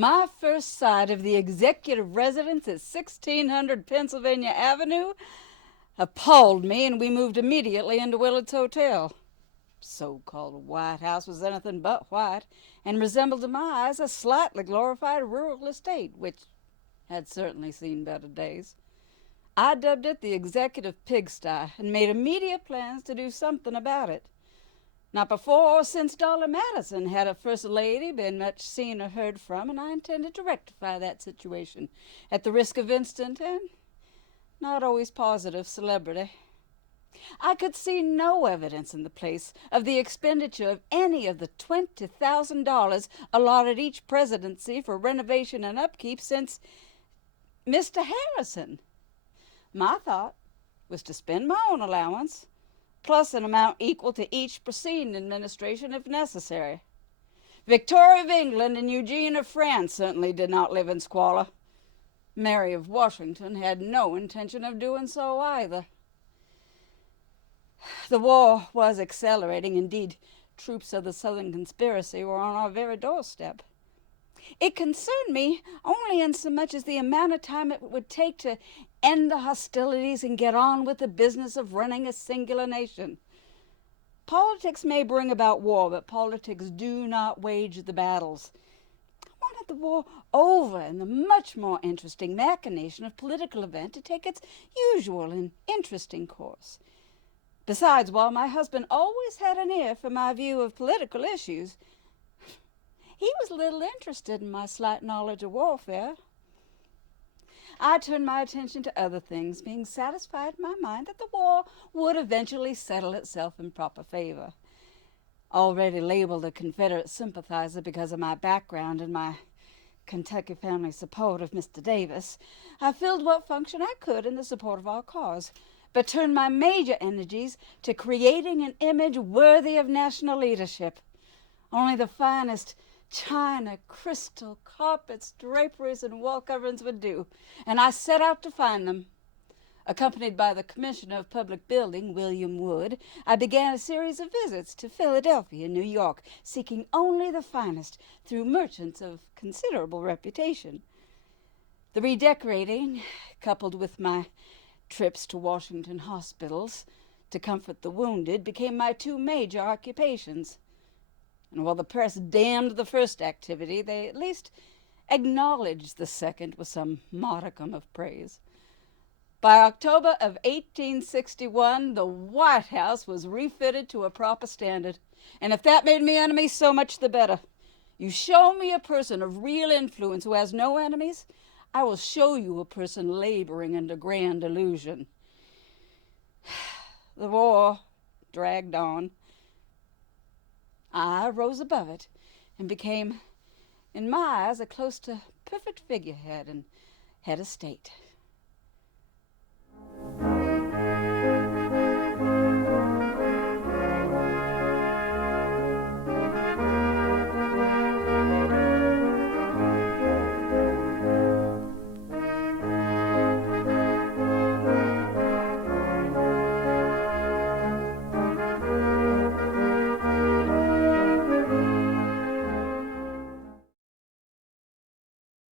My first sight of the executive residence at 1600 Pennsylvania Avenue appalled me, and we moved immediately into Willard's Hotel. So-called White House was anything but white, and resembled to my eyes a slightly glorified rural estate, which had certainly seen better days. I dubbed it the executive pigsty, and made immediate plans to do something about it. Not before or since Dolly Madison had a first lady been much seen or heard from, and I intended to rectify that situation at the risk of instant and not always positive celebrity. I could see no evidence in the place of the expenditure of any of the $20,000 allotted each presidency for renovation and upkeep since Mr. Harrison. My thought was to spend my own allowance, plus an amount equal to each preceding administration if necessary. Victoria of England and Eugene of France certainly did not live in squalor. Mary of Washington had no intention of doing so either. The war was accelerating. Indeed, troops of the Southern conspiracy were on our very doorstep. It concerned me only insomuch as the amount of time it would take to end the hostilities and get on with the business of running a singular nation. Politics may bring about war, but politics do not wage the battles. I wanted the war over and the much more interesting machination of political event to take its usual and interesting course. Besides, while my husband always had an ear for my view of political issues, he was little interested in my slight knowledge of warfare. I turned my attention to other things, being satisfied in my mind that the war would eventually settle itself in proper favor. Already labeled a Confederate sympathizer because of my background and my Kentucky family support of Mr. Davis, I filled what function I could in the support of our cause, but turned my major energies to creating an image worthy of national leadership. Only the finest china, crystal, carpets, draperies, and wall coverings would do, and I set out to find them. Accompanied by the Commissioner of Public Building, William Wood, I began a series of visits to Philadelphia and New York, seeking only the finest through merchants of considerable reputation. The redecorating, coupled with my trips to Washington hospitals to comfort the wounded, became my two major occupations. And while the press damned the first activity, they at least acknowledged the second with some modicum of praise. By October of 1861, the White House was refitted to a proper standard, and if that made me enemies, so much the better. You show me a person of real influence who has no enemies, I will show you a person laboring under grand illusion. The war dragged on. I rose above it and became, in my eyes, a close to perfect figurehead and head of state.